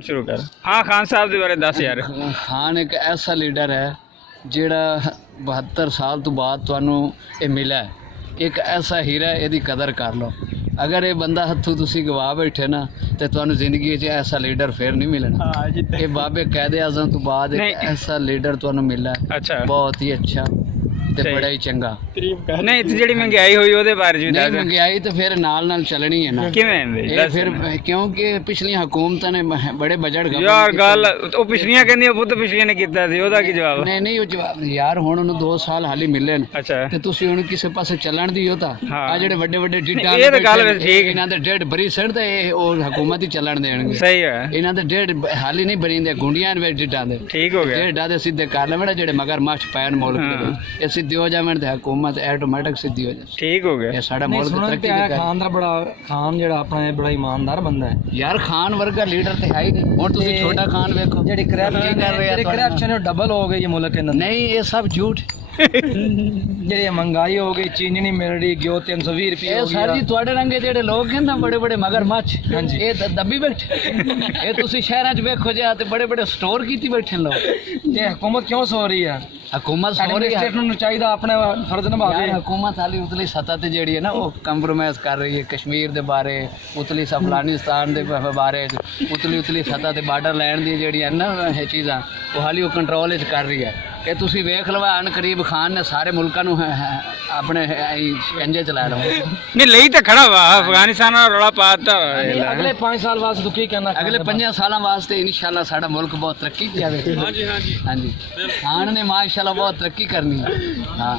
ਹੁਣ ਸ਼ੁਰੂ ਕਰ। ਹਾਂ ਖਾਨ ਸਾਹਿਬ ਦੇ ਬਾਰੇ ਦੱਸ ਯਾਰ। ਖਾਨ ਇੱਕ ਐਸਾ ਲੀਡਰ ਹੈ ਜਿਹੜਾ 72 ਸਾਲ ਤੋਂ ਬਾਅਦ ਤੁਹਾਨੂੰ ਇਹ ਮਿਲਿਆ। ਇੱਕ ਐਸਾ ਹੀਰਾ, ਇਹਦੀ ਕਦਰ ਕਰ ਲਓ। ਅਗਰ ਇਹ ਬੰਦਾ ਹੱਥੋਂ ਤੁਸੀਂ ਗਵਾ ਬੈਠੇ ਨਾ ਤੇ ਤੁਹਾਨੂੰ ਜ਼ਿੰਦਗੀ 'ਚ ਐਸਾ ਲੀਡਰ ਫਿਰ ਨਹੀਂ ਮਿਲਣਾ। ਇਹ ਬਾਬੇ ਕਾਇਦੇ ਆਜ਼ਮ ਤੋਂ ਬਾਅਦ ਇੱਕ ਐਸਾ ਲੀਡਰ ਤੁਹਾਨੂੰ ਮਿਲਿਆ। ਅੱਛਾ, ਬਹੁਤ ਹੀ ਅੱਛਾ ਤੇ ਬੜਾ ਹੀ ਚੰਗਾ। ਨਹੀਂ ਤੇ ਜਿਹੜੀ ਮਹਿੰਗਾਈ ਹੋਈ ਉਹਦੇ ਬਾਰੇ ਜੀ ਦੱਸ। ਮਹਿੰਗਾਈ ਤਾਂ ਫਿਰ ਨਾਲ ਚੱਲਣੀ ਹੈ ਨਾ। ਕਿਵੇਂ ਇਹ ਫਿਰ ਕਿਉਂਕਿ ਪਿਛਲੀਆਂ ਹਕੂਮਤਾਂ ਨੇ ਬੜੇ ਬਜਟ ਯਾਰ ਗੱਲ ਉਹ ਪਿਛਲੀਆਂ ਕਹਿੰਦੀਆਂ ਖੁਦ ਪਿਛਲੀਆਂ ਨੇ ਕੀਤਾ ਸੀ, ਉਹਦਾ ਕੀ ਜਵਾਬ? ਨਹੀਂ ਉਹ ਜਵਾਬ ਯਾਰ, ਹੁਣ ਉਹਨੂੰ 2 ਸਾਲ ਹਾਲੀ ਮਿਲੇ ਨੇ। ਅੱਛਾ, ਤੇ ਤੁਸੀਂ ਹੁਣ ਕਿਸੇ ਪਾਸੇ ਚੱਲਣ ਦੀ ਹੋ ਤਾਂ ਆ ਜਿਹੜੇ ਵੱਡੇ ਵੱਡੇ ਡਿੱਡਾਂ ਇਹ ਤਾਂ ਗੱਲ ਠੀਕ, ਇਹਨਾਂ ਦੇ ਡੇਢ ਬਰੀ ਸੜ ਤੇ ਇਹ ਉਹ ਹਕੂਮਤ ਹੀ ਚੱਲਣ ਦੇਣਗੇ। ਸਹੀ ਹੈ, ਇਹਨਾਂ ਦੇ ਡੇਢ ਹਾਲੀ ਨਹੀਂ ਬਰੀਂਦੇ ਗੁੰਡੀਆਂ ਵਿੱਚ ਡਿੱਡਾਂ ਦੇ। ਠੀਕ ਹੋ ਗਿਆ। ਡੇਢਾਂ ਦੇ ਸਿੱਧੇ ਕਰ ਲੈਣ ਜਿਹੜੇ ਮਗਰ ਮੱਛ ਪੈਣ ਮੁਲਕ ਦੇ ਵਿੱਚ, ਇਹ ਸਿੱਧੇ ਹੋ ਜਾਵਣ ਤੇ ਹਕੂਮਤ ਆਟੋਮੈਟਿਕ ਸਿੱਧੀ ਹੋ ਜਾਏ। ਠੀਕ ਹੋ ਗਿਆ। ਇਹ ਸਾਡਾ ਮੁਲਕ ਤਰੱਕੀ ਕਰ। ਖਾਨ ਦਾ ਬੜਾ, ਖਾਨ ਜਿਹੜਾ ਆਪਣਾ ਇਹ ਬੜਾ ਇਮਾਨਦਾਰ ਬੰਦਾ ਹੈ ਯਾਰ। ਖਾਨ ਵਰਗਾ ਲੀਡਰ ਤੇ ਹੈ ਹੀ ਨਹੀਂ। ਹੁਣ ਤੁਸੀਂ ਛੋਟਾ ਖਾਨ ਵੇਖੋ ਜਿਹੜੀ ਕਰਪਸ਼ਨ ਡਬਲ ਹੋ ਗਈ ਮੁਲਕ ਇਹਨਾਂ ਨਹੀਂ, ਇਹ ਸਭ ਝੂਠ। ਜਿਹੜੀ ਮਹਿੰਗਾਈ ਹੋ ਗਈ, ਚੀਨੀ ਨਹੀਂ ਮਿਲ ਰਹੀ, ਘਿਓ 320 ਰੁਪਏ ਇਹ ਸਰ ਜੀ ਤੁਹਾਡੇ ਰੰਗੇ ਜਿਹੜੇ ਲੋਕ ਹਨ ਨਾ, ਬੜੇ ਬੜੇ ਮਗਰ ਮੱਛ, ਹਾਂਜੀ, ਇਹ ਦੱਬੀ ਬੈਠੇ। ਇਹ ਤੁਸੀਂ ਸ਼ਹਿਰਾਂ 'ਚ ਵੇਖੋ ਜੇ ਤੇ ਬੜੇ ਬੜੇ ਸਟੋਰ ਕੀਤੀ ਬੈਠੇ ਲੋਕ। ਇਹ ਹਕੂਮਤ ਕਿਉਂ ਸੋ ਰਹੀ ਹੈ? ਹਕੂਮਤ ਸੋ ਰਹੀ ਹੈ, ਨੂੰ ਚਾਹੀਦਾ ਆਪਣੇ ਫਰਜ਼ ਨਿਭਾਵੇ। ਹਕੂਮਤ ਹਾਲੀ ਉਤਲੀ ਸਤਹ ਤੇ ਜਿਹੜੀ ਹੈ ਨਾ ਉਹ ਕੰਪਰੋਮਾਈਜ਼ ਕਰ ਰਹੀ ਹੈ। ਕਸ਼ਮੀਰ ਦੇ ਬਾਰੇ, ਉਤਲੀ ਅਫਗਾਨਿਸਤਾਨ ਦੇ ਬਾਰੇ, ਉਤਲੀ ਸਤਹ ਤੇ ਬਾਰਡਰ ਲੈਣ ਦੀ ਜਿਹੜੀਆਂ ਨਾ ਇਹ ਚੀਜ਼ਾਂ ਉਹ ਹਾਲੀ ਉਹ ਕੰਟਰੋਲ ਵਿੱਚ ਕਰ ਰਹੀ ਹੈ। ਇਹ ਤੁਸੀਂ ਵੇਖ ਲਓ ਅਨ ਕਰੀਬ ਖਾਨ ਨੇ ਸਾਰੇ ਮੁਲਕਾਂ ਨੂੰ ਆਪਣੇ ਕੰਜੇ ਚਲਾ ਲਓ। ਨਹੀਂ ਲਈ ਤਾਂ ਖੜਾ ਵਾ ਅਫਗਾਨਿਸਤਾਨ ਨਾਲ ਰੌਲਾ ਪਾਤਾ। ਅਗਲੇ 5 ਸਾਲ ਵਾਸਤੇ ਤੂੰ ਕੀ ਕਹਿਣਾ? ਅਗਲੇ 5 ਸਾਲਾਂ ਵਾਸਤੇ ਇਨਸ਼ਾਅੱਲਾ ਸਾਡਾ ਮੁਲਕ ਬਹੁਤ ਤਰੱਕੀ ਜਾਵੇ। ਹਾਂਜੀ। ਖਾਨ ਨੇ ਮਾਸ਼ਾਅੱਲਾ ਬਹੁਤ ਤਰੱਕੀ ਕਰਨੀ ਹੈ। ਹਾਂ।